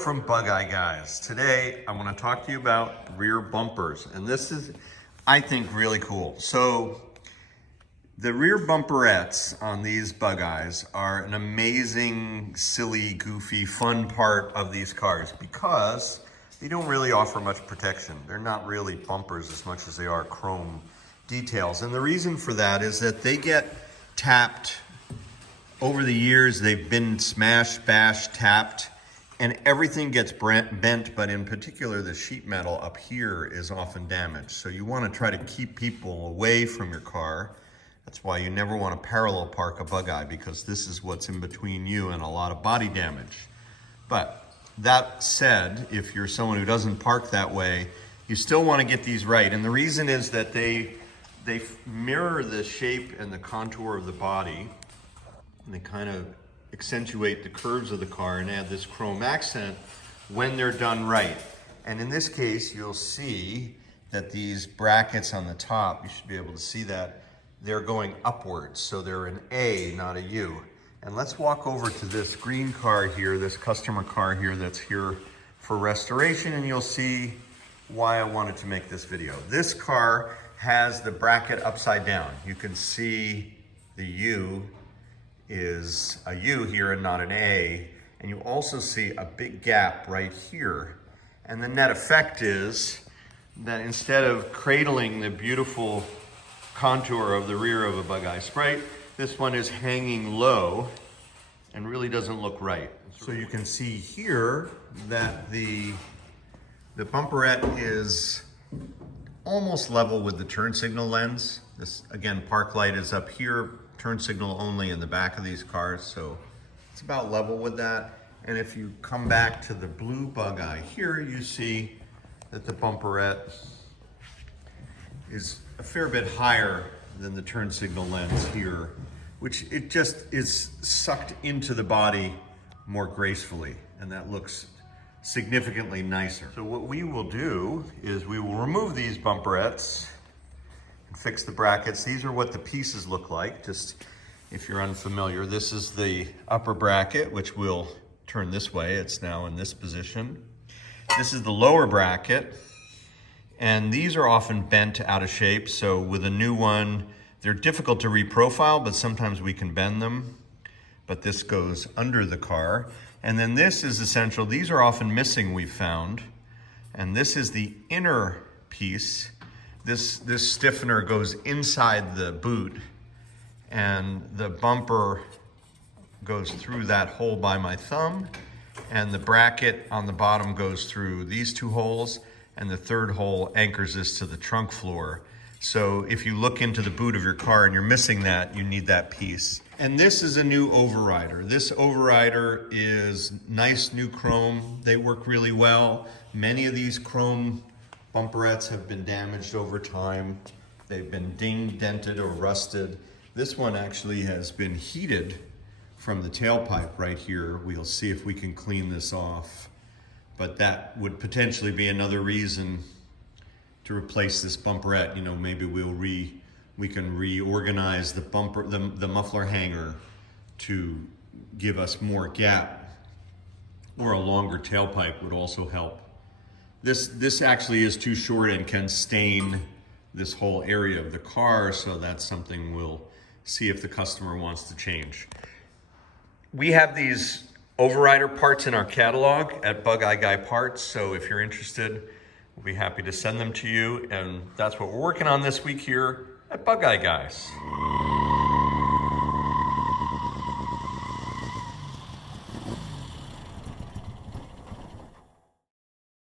from Bugeye Guys. Today I want to talk to you about rear bumpers, and this is, I think, really cool. So the rear bumperettes on these Bugeyes are an amazing, silly, goofy, fun part of these cars because they don't really offer much protection. They're not really bumpers as much as they are chrome details. And the reason for that is that they get tapped over the years. They've been smashed, bashed, tapped, and everything gets bent, but in particular the sheet metal up here is often damaged. So you want to try to keep people away from your car. That's why you never want to parallel park a Bugeye, because this is what's in between you and a lot of body damage. But that said, if you're someone who doesn't park that way, you still want to get these right. And the reason is that they mirror the shape and the contour of the body, and they kind of accentuate the curves of the car and add this chrome accent when they're done right. And in this case, you'll see that these brackets on the top, you should be able to see that, they're going upwards. So they're an A, not a U. And let's walk over to this green car here, this customer car here that's here for restoration, and you'll see why I wanted to make this video. This car has the bracket upside down. You can see the U is a U here and not an A. And you also see a big gap right here. And the net effect is that instead of cradling the beautiful contour of the rear of a Bugeye Sprite, this one is hanging low and really doesn't look right. So you can see here that the bumperette is almost level with the turn signal lens. This, again, park light is up here, turn signal only in the back of these cars, so it's about level with that. And if you come back to the blue Bugeye here, you see that the bumperette is a fair bit higher than the turn signal lens here, which it just is sucked into the body more gracefully, and that looks significantly nicer. So what we will do is we will remove these bumperettes and fix the brackets. These are what the pieces look like. Just if you're unfamiliar, this is the upper bracket, which will turn this way. It's now in this position. This is the lower bracket, and these are often bent out of shape. So with a new one, they're difficult to reprofile, but sometimes we can bend them. But this goes under the car. And then this is essential. These are often missing, we've found. And this is the inner piece. This stiffener goes inside the boot, and the bumper goes through that hole by my thumb, and the bracket on the bottom goes through these two holes, and the third hole anchors this to the trunk floor. So if you look into the boot of your car and you're missing that, you need that piece. And this is a new overrider. This overrider is nice new chrome. They work really well. Many of these chrome bumperettes have been damaged over time. They've been dinged, dented, or rusted. This one actually has been heated from the tailpipe right here. We'll see if we can clean this off. But that would potentially be another reason to replace this bumperette. You know, maybe we can reorganize the bumper, the muffler hanger to give us more gap, or a longer tailpipe would also help. This actually is too short and can stain this whole area of the car, so that's something we'll see if the customer wants to change. We have these overrider parts in our catalog at Bugeye Guy Parts, so if you're interested, we'll be happy to send them to you, and that's what we're working on this week here at Bugeye Guys.